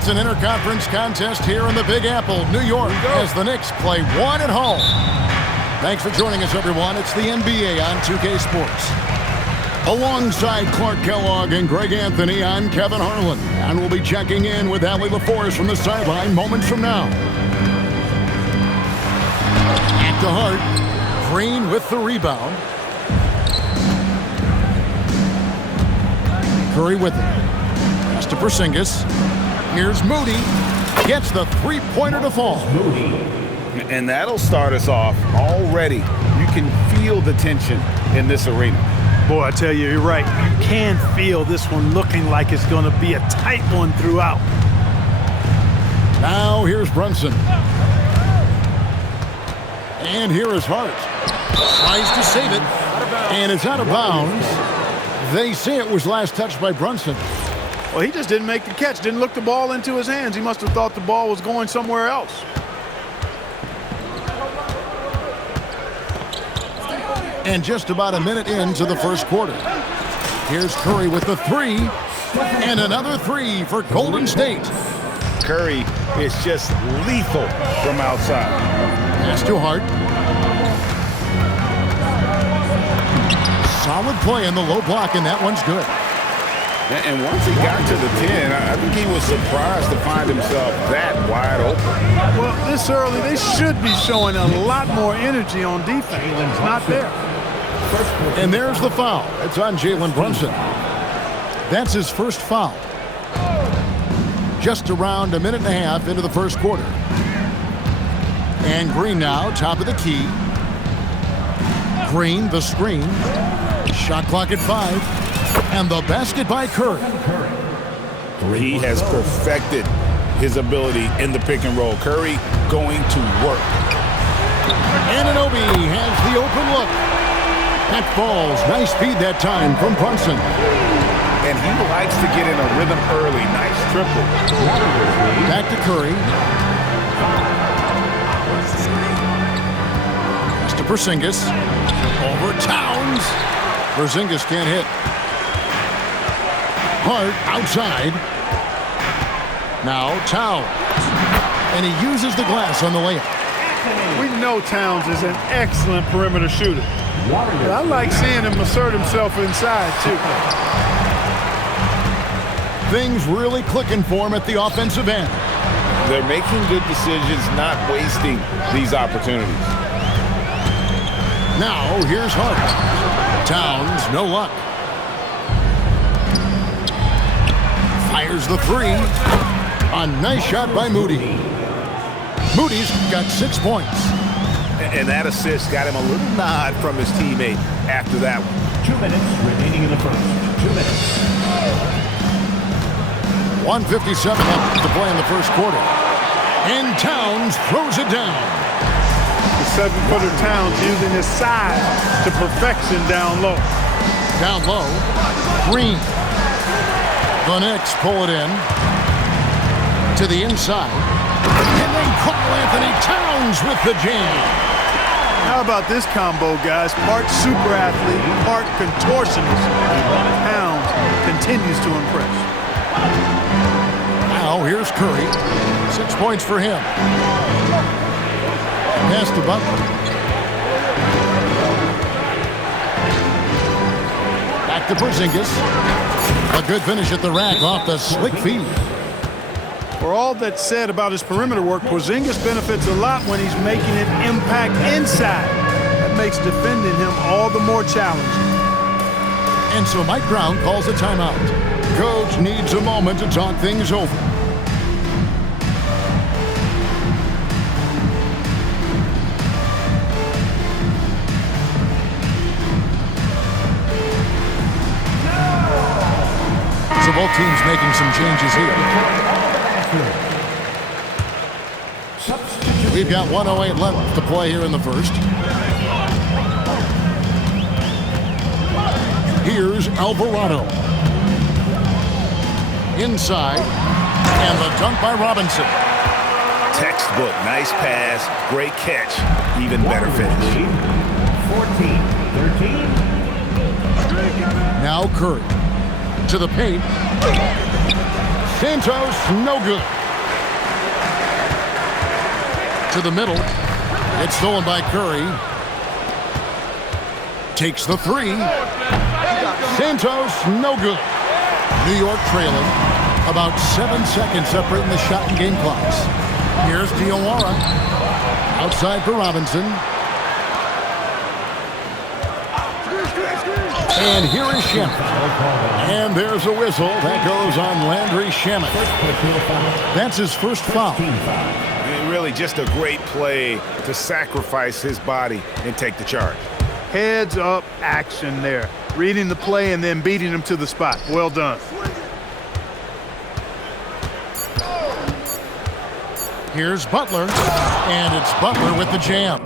It's an interconference contest here in the Big Apple, New York, as the Knicks play one at home. Thanks for joining us, everyone. It's the NBA on 2K Sports. Alongside Clark Kellogg and Greg Anthony, I'm Kevin Harlan, and we'll be checking in with Allie LaForce from the sideline moments from now. At the Hart, Green with the rebound. Curry with it. Pass to Porzingis. Here's Moody. Gets the three-pointer to fall. And that'll start us off already. You can feel the tension in this arena. Boy, I tell you, you're right. You can feel this one looking like it's going to be a tight one throughout. Now here's Brunson. And here is Hart. Tries to save it. And it's out of bounds. They say it was last touched by Brunson. Well, he just didn't make the catch. Didn't look the ball into his hands. He must have thought the ball was going somewhere else. And just about a minute into the first quarter. Here's Curry with the three. And another three for Golden State. Curry is just lethal from outside. Pass to Hart. Solid play in the low block, and that one's good. And once he got to the 10, I think he was surprised to find himself that wide open. Well, this early, they should be showing a lot more energy on defense. It's not there. And there's the foul. It's on Jalen Brunson. That's his first foul. Just around a minute and a half into the first quarter. And Green now, top of the key. Green, the screen. Shot clock at 5. And the basket by Curry. He has perfected his ability in the pick and roll. Curry going to work. Anunoby has the open look. That falls. Nice speed that time from Brunson. And he likes to get in a rhythm early. Nice triple. Back to Curry. Pass to Porzingis. Over Towns. Porzingis can't hit. Hart outside. Now Towns. And he uses the glass on the layup. We know Towns is an excellent perimeter shooter. But I like seeing him assert himself inside, too. Things really clicking for him at the offensive end. They're making good decisions, not wasting these opportunities. Now here's Hart. Towns, no luck. Fires the three. A nice shot by Moody. Moody's got 6 points. And that assist got him a little nod from his teammate after that one. 2 minutes remaining in the first. 2 minutes. 1:57 left to play in the first quarter. And Towns throws it down. The 7-footer Towns using his size to perfection down low. Down low. Green. The Knicks pull it in. To the inside. And then Karl Anthony Towns with the jam. How about this combo, guys? Part super athlete, part contortionist. Towns continues to impress. Now here's Curry. 6 points for him. Pass to Butler. Back to Porzingis. A good finish at the rack off the slick feed. For all that's said about his perimeter work, Porzingis benefits a lot when he's making an impact inside. That makes defending him all the more challenging. And so Mike Brown calls a timeout. Coach needs a moment to talk things over. So both teams making some changes here. We've got 1:08 left to play here in the first. Here's Alvarado. Inside. And the dunk by Robinson. Textbook, nice pass, great catch, even better finish. 14-13. Now Curry. To the paint. Santos, no good. To the middle. It's stolen by Curry. Takes the three. Santos, no good. New York trailing. About 7 seconds separating the shot and game clocks. Here's Diawara. Outside for Robinson. And here is Shamet. And there's a whistle. That goes on Landry Shamet. That's his first foul. Really just a great play to sacrifice his body and take the charge. Heads up action there. Reading the play and then beating him to the spot. Well done. Here's Butler. And it's Butler with the jam.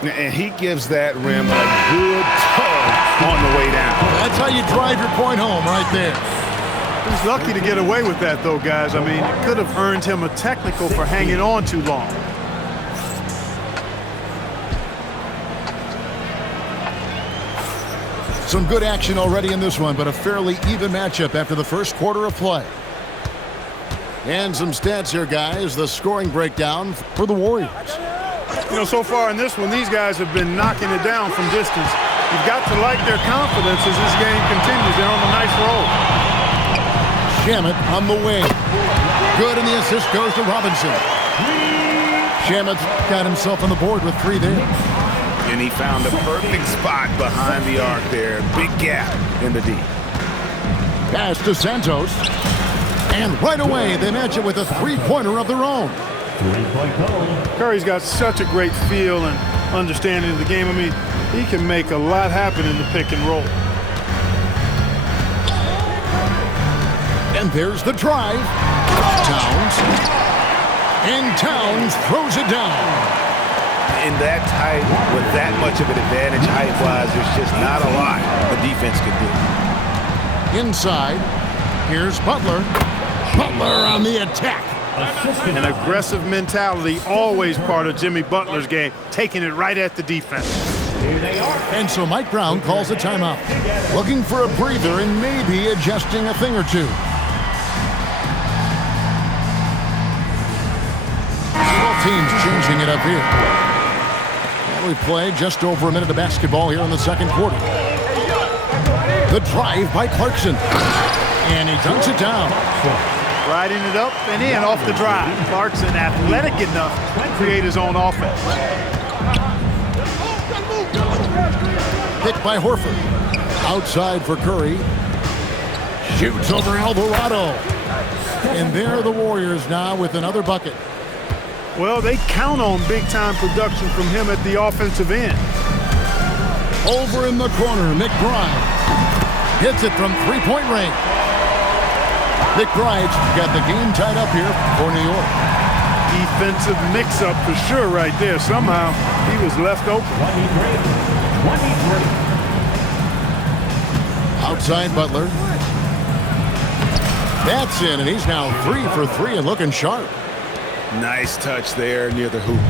And he gives that rim a good tug on the way down. That's how you drive your point home right there. He's lucky to get away with that, though, guys. I mean, it could have earned him a technical for hanging on too long. Some good action already in this one, but a fairly even matchup after the first quarter of play. And some stats here, guys. The scoring breakdown for the Warriors. You know, so far in this one, these guys have been knocking it down from distance. You've got to like their confidence as this game continues. They're on a nice roll. Shamet on the wing. Good, and the assist goes to Robinson. Shamet's got himself on the board with 3 there. And he found a perfect spot behind the arc there. Big gap in the D. Pass to Santos. And right away, they match it with a three-pointer of their own. Curry's got such a great feel and understanding of the game. I mean, he can make a lot happen in the pick and roll. And there's the drive. Towns. And Towns throws it down. In that tight, with that much of an advantage height-wise, there's just not a lot the defense can do. Inside. Here's Butler. Butler on the attack. An aggressive mentality, always part of Jimmy Butler's game, taking it right at the defense. And so Mike Brown calls a timeout, looking for a breather and maybe adjusting a thing or two. Both teams changing it up here. And we played just over a minute of basketball here in the second quarter. The drive by Clarkson. And he dunks it down. Riding it up and in off the drive. Clarkson athletic enough to create his own offense. Picked by Horford. Outside for Curry. Shoots over Alvarado. And there are the Warriors now with another bucket. Well, they count on big-time production from him at the offensive end. Over in the corner, McBride. Hits it from three-point range. McBride's got the game tied up here for New York. Defensive mix-up for sure right there. Somehow, he was left open. 23. Outside Butler. That's in, and he's now 3 for 3 and looking sharp. Nice touch there near the hoop.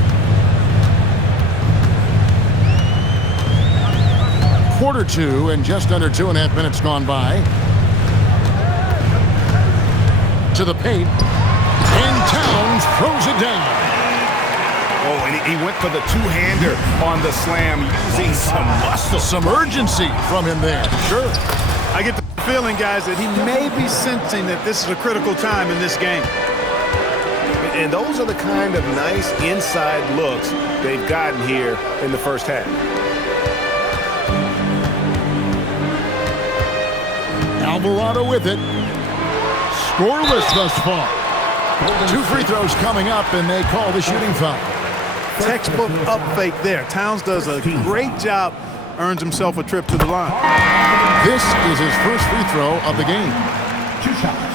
Quarter 2 and just under 2.5 minutes gone by. To the paint, and Towns throws it down. Oh, and he went for the two-hander on the slam, using some muscle. Some urgency from him there, sure. I get the feeling, guys, that he may be sensing that this is a critical time in this game. And those are the kind of nice inside looks they've gotten here in the first half. Alvarado with it. Scoreless thus far. 2 free throws coming up, and they call the shooting foul. Textbook up fake there. Towns does a great job, earns himself a trip to the line. This is his first free throw of the game. 2 shots.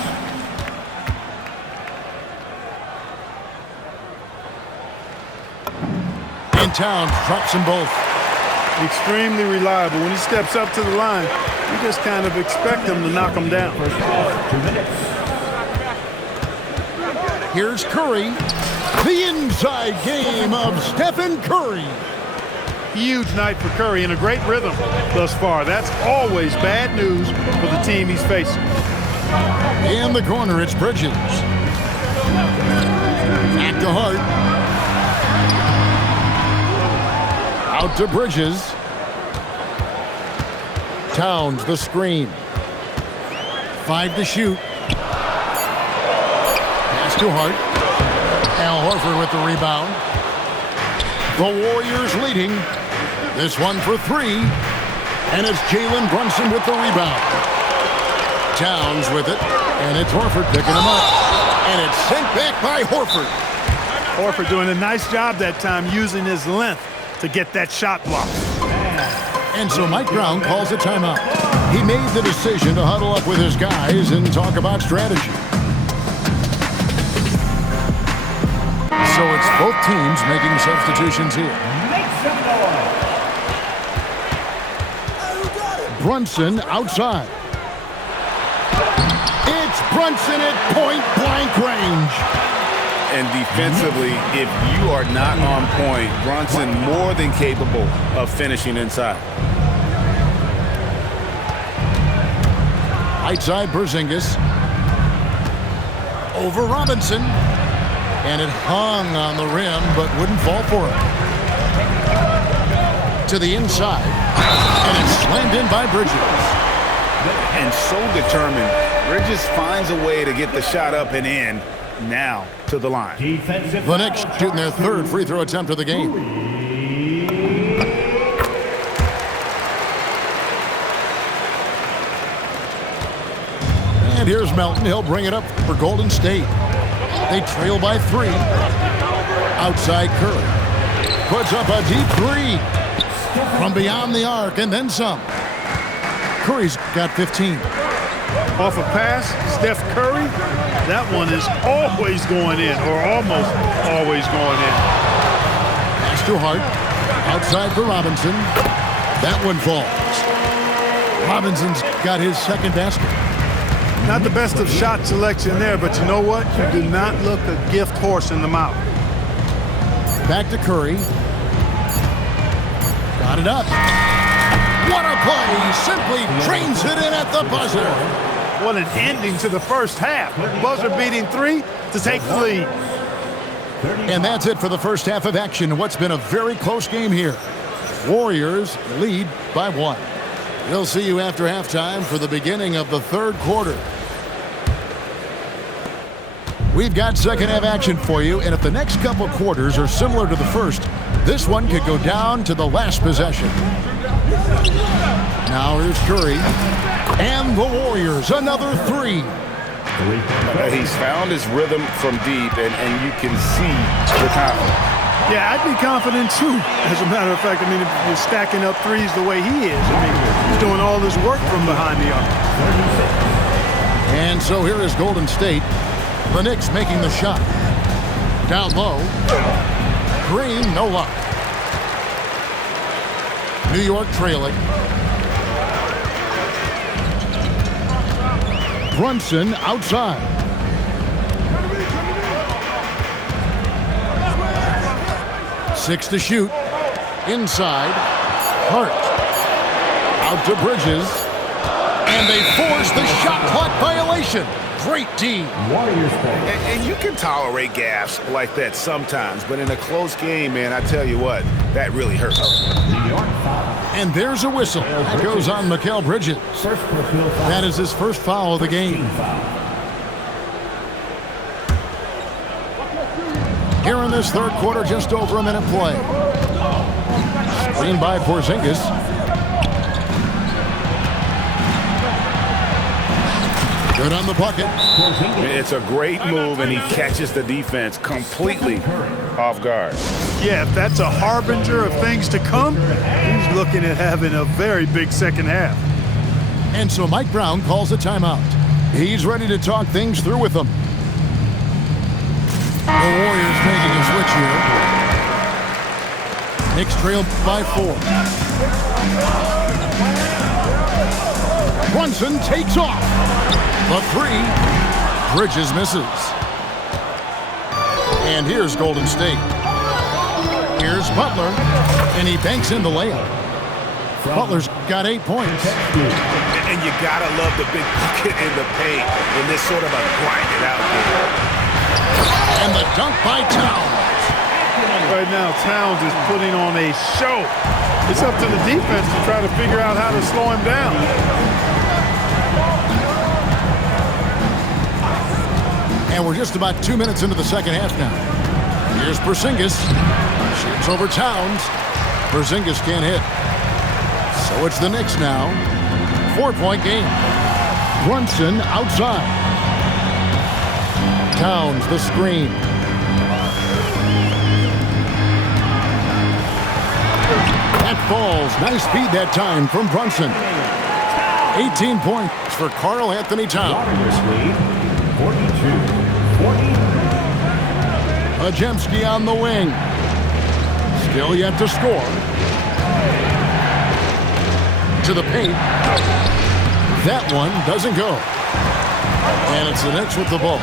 And Towns drops them both. Extremely reliable. When he steps up to the line, you just kind of expect him to knock him down. 2 minutes. Here's Curry. The inside game of Stephen Curry. Huge night for Curry and a great rhythm thus far. That's always bad news for the team he's facing. In the corner, it's Bridges. Back to Hart. Out to Bridges. Towns the screen. 5 to shoot. Pass to Hart. Al Horford with the rebound. The Warriors leading. This one for 3. And it's Jalen Brunson with the rebound. Towns with it. And it's Horford picking him up. And it's sent back by Horford. Horford doing a nice job that time using his length to get that shot block. And so Mike Brown calls a timeout. He made the decision to huddle up with his guys and talk about strategy. So it's both teams making substitutions here. Brunson outside. It's Brunson at point-blank range. And defensively, if you are not on point, Brunson more than capable of finishing inside. Right side, Porzingis. Over Robinson. And it hung on the rim, but wouldn't fall for him. To the inside. And it's slammed in by Bridges. And so determined, Bridges finds a way to get the shot up and in. Now to the line. The Knicks shooting their 3rd free throw attempt of the game. And here's Melton. He'll bring it up for Golden State. They trail by 3. Outside Curry. Puts up a deep 3. From beyond the arc and then some. Curry's got 15. Off a pass, Steph Curry, that one is always going in, or almost always going in. Pass to Hart. Outside for Robinson. That one falls. Robinson's got his 2nd basket. Not the best of shot selection there, but you know what? You do not look a gift horse in the mouth. Back to Curry. Got it up. What a play! Simply drains it in at the buzzer. What an ending to the first half. Buzzer-beating 3 to take the lead. And that's it for the first half of action. What's been a very close game here. Warriors lead by 1. We'll see you after halftime for the beginning of the 3rd quarter. We've got second half action for you, and if the next couple quarters are similar to the first, this one could go down to the last possession. Now here's Curry. And the Warriors, another 3. He's found his rhythm from deep, and you can see the confidence. Yeah, I'd be confident too. As a matter of fact, I mean, if you're stacking up threes the way he is, I mean, he's doing all this work from behind the arc. And so here is Golden State. The Knicks making the shot. Down low. Green, no luck. New York trailing. Brunson outside. Six to shoot. Inside. Hart. Out to Bridges. And they force the shot clock violation. Great team. And you can tolerate gaffes like that sometimes, but in a close game, man, I tell you what, that really hurts. And there's a whistle. That goes on Mikal Bridges. That is his first foul of the game. Here in this 3rd quarter, just over a minute play. Screen by Porzingis. Good on the bucket. It's a great move, and he catches the defense completely off guard. Yeah, if that's a harbinger of things to come, he's looking at having a very big second half. And so Mike Brown calls a timeout. He's ready to talk things through with them. The Warriors making a switch here. Knicks trail by 4. Brunson takes off. The 3. Bridges misses. And here's Golden State. Here's Butler, and he banks in the layup. Butler's got 8 points. And you gotta love the big bucket in the paint in this sort of a grinded out game. And the dunk by Towns. Right now, Towns is putting on a show. It's up to the defense to try to figure out how to slow him down. And we're just about 2 minutes into the second half now. Here's Porzingis. Shoots over Towns. Porzingis can't hit. So it's the Knicks now. 4-point game. Brunson outside. Towns the screen. That falls. Nice feed that time from Brunson. 18 points for Karl Anthony Towns. Warriors lead 42-40. Podziemski on the wing. Still yet to score. To the paint. That one doesn't go. And it's the Knicks with the ball.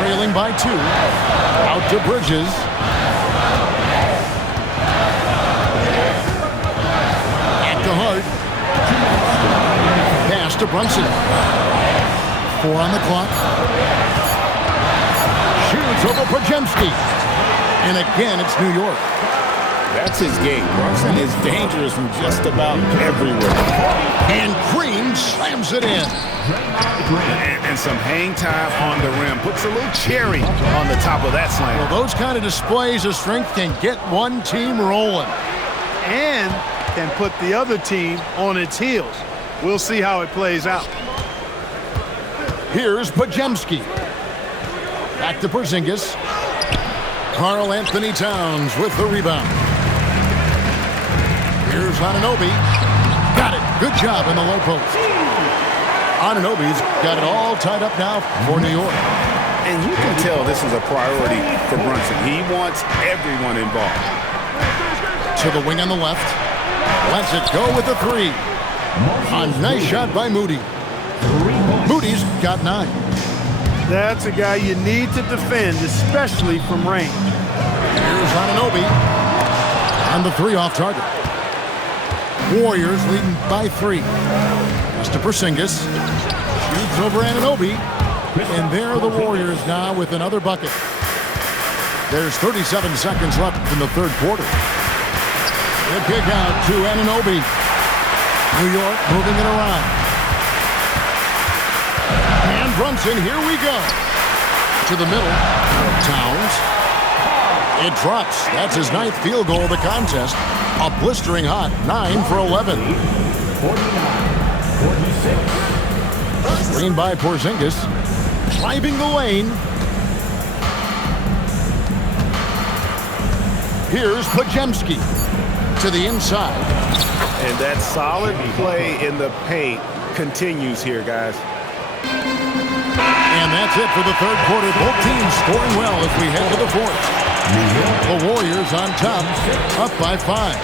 Trailing by 2. Out to Bridges. At the Hart. Pass to Brunson. 4 on the clock. Shoots over Podziemski. And again, it's New York. That's his game. Brunson is dangerous from just about everywhere. And Green slams it in. And some hang time on the rim. Puts a little cherry on the top of that slam. Well, those kind of displays of strength can get one team rolling. And can put the other team on its heels. We'll see how it plays out. Here's Podziemski. Back to Porzingis. Karl Anthony Towns with the rebound. Here's Anunoby. Got it. Good job in the low post. Anunoby's got it all tied up now for New York. And you can tell this is a priority for Brunson. He wants everyone involved. To the wing on the left. Lets it go with the 3. A nice shot by Moody. Moody's got 9. That's a guy you need to defend, especially from range. Here's Anunoby. And the 3 off target. Warriors leading by 3. Pass to Porzingis. Shoots over Anunoby. And there are the Warriors now with another bucket. There's 37 seconds left in the third quarter. The kick out to Anunoby. New York moving it around. And Brunson, here we go. To the middle. Towns. It drops. That's his 9th field goal of the contest. A blistering hot 9 for 11. 49-46. Screen by Porzingis. Driving the lane. Here's Podziemski. To the inside. And that solid play in the paint continues here, guys. And that's it for the third quarter. Both teams scoring well as we head to the fourth. The Warriors on top, up by 5.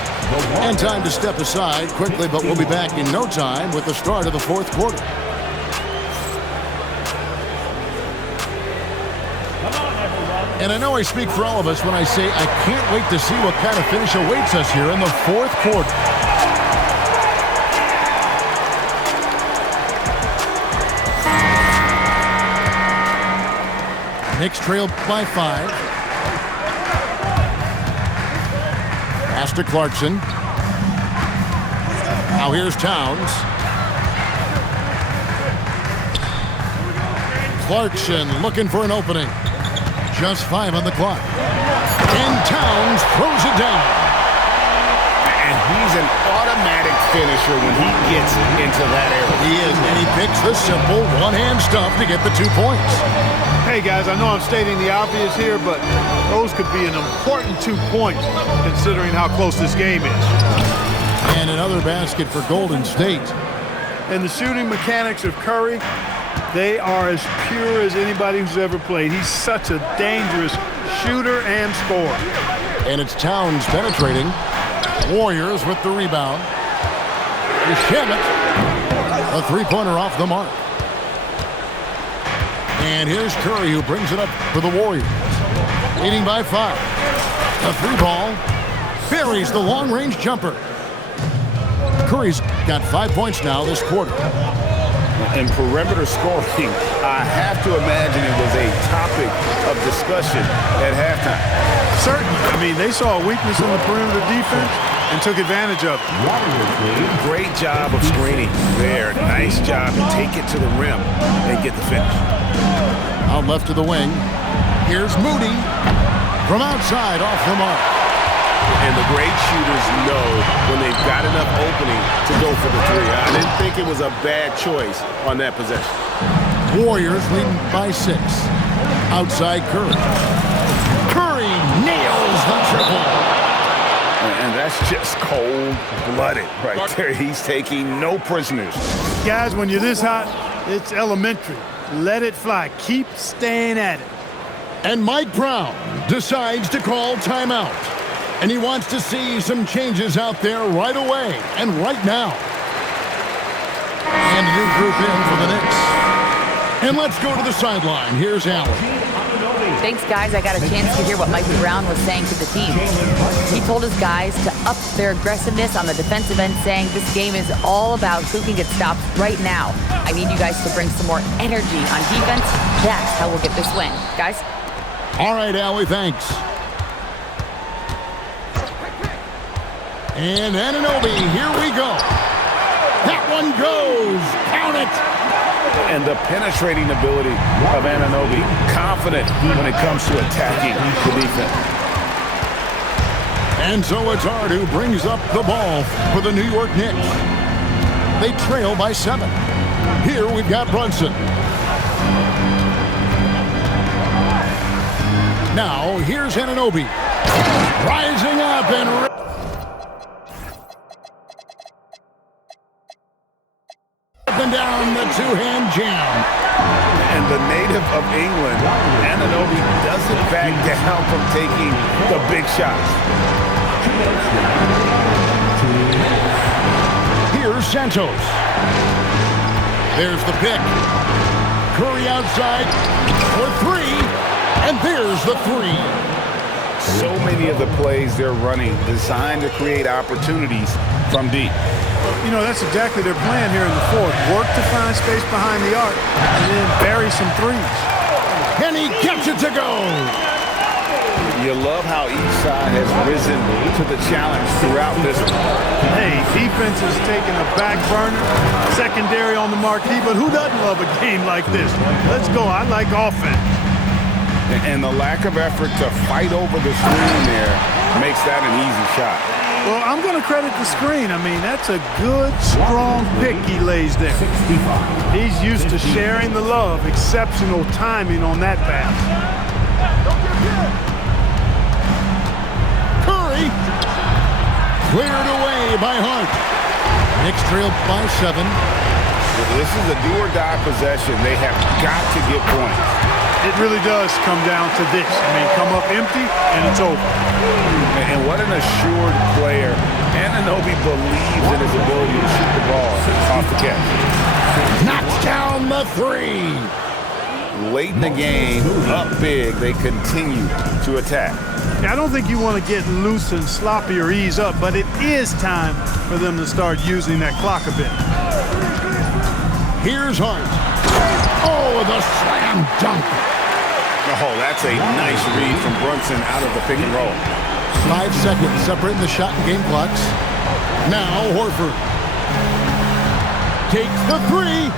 And time to step aside quickly, but we'll be back in no time with the start of the fourth quarter. And I know I speak for all of us when I say I can't wait to see what kind of finish awaits us here in the fourth quarter. Knicks trail by 5. Pass to Clarkson. Now here's Towns. Clarkson looking for an opening. Just 5 on the clock. And Towns throws it down. And he's an automatic finisher when he gets into that area. He is, and he picks the simple one-hand stuff to get the 2 points. Hey, guys, I know I'm stating the obvious here, but those could be an important 2 points considering how close this game is. And another basket for Golden State. And the shooting mechanics of Curry, they are as pure as anybody who's ever played. He's such a dangerous shooter and scorer. And it's Towns penetrating. Warriors with the rebound. Here's Shamet. A 3-pointer off the mark. And here's Curry who brings it up for the Warriors. leading by 5. The 3 ball buries the long-range jumper. Curry's got 5 points now this quarter. And perimeter scoring, I have to imagine it was a topic of discussion at halftime. Certainly. I mean, they saw a weakness in the perimeter defense and took advantage of it. Great job of screening there. Nice job to take it to the rim and get the finish. Out left to the wing. Here's Moody from outside off the mark. And the great shooters know when they've got enough opening to go for the 3. I didn't think it was a bad choice on that possession. Warriors leading by 6. Outside Curry. Curry nails the triple. And that's just cold-blooded right there. He's taking no prisoners. Guys, when you're this hot, it's elementary. Let it fly. Keep staying at it. And Mike Brown decides to call timeout. And he wants to see some changes out there right away and right now. And a new group in for the Knicks. And let's go to the sideline. Here's Allen. Thanks, guys. I got a chance to hear what Mike Brown was saying to the team. He told his guys to up their aggressiveness on the defensive end, saying this game is all about who can get stops right now. I need you guys to bring some more energy on defense. That's how we'll get this win. Guys? All right, Allie, thanks. And Anunoby, here we go. That one goes. Count it. And the penetrating ability of Anunoby, confident when it comes to attacking the defense. And so it's Hart who brings up the ball for the New York Knicks. They trail by 7. Here we've got Brunson. Now here's Anunoby. Rising up and down the two-hand jam. And the native of England, Anunoby doesn't back down from taking the big shots. Here's Santos. There's the pick. Curry outside for 3, and there's the 3. So many of the plays they're running designed to create opportunities from deep. You know, that's exactly their plan here in the fourth. Work to find space behind the arc and then bury some threes. And he gets it to go. You love how each side has risen to the challenge throughout this one. Hey, defense is taking a back burner, secondary on the marquee, but who doesn't love a game like this? Let's go. I like offense. And the lack of effort to fight over the screen there makes that an easy shot. Well, I'm going to credit the screen. I mean, that's a good, strong pick he lays there. He's used to sharing the love. Exceptional timing on that pass. Curry cleared away by Hart. Knicks trail by 7. This is a do-or-die possession. They have got to get points. It really does come down to this. I mean, come up empty, and it's over. And what an assured player. Anunoby believes in his ability to shoot the ball off the catch. Knocks down the 3. Late in the game, up big, they continue to attack. I don't think you want to get loose and sloppy or ease up, but it is time for them to start using that clock a bit. Here's Hart. Oh, the slam dunk. Oh, that's a nice read from Brunson out of the pick and roll. 5 seconds separating the shot and game clocks. Now Horford takes the 3,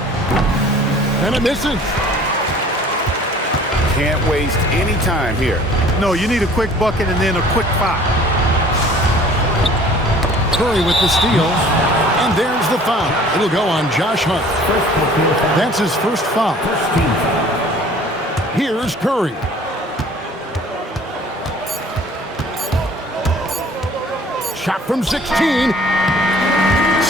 and it misses. Can't waste any time here. No, you need a quick bucket and then a quick foul. Curry with the steal, and there's the foul. It'll go on Josh Hart. That's his first foul. Here's Curry. Shot from 16.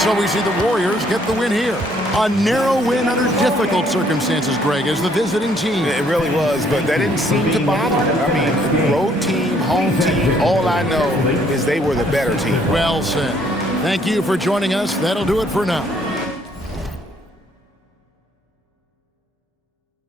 So we see the Warriors get the win here. A narrow win under difficult circumstances, Greg, as the visiting team. It really was, but that didn't seem to bother. I mean, road team, home team, all I know is they were the better team. Well said. Thank you for joining us. That'll do it for now.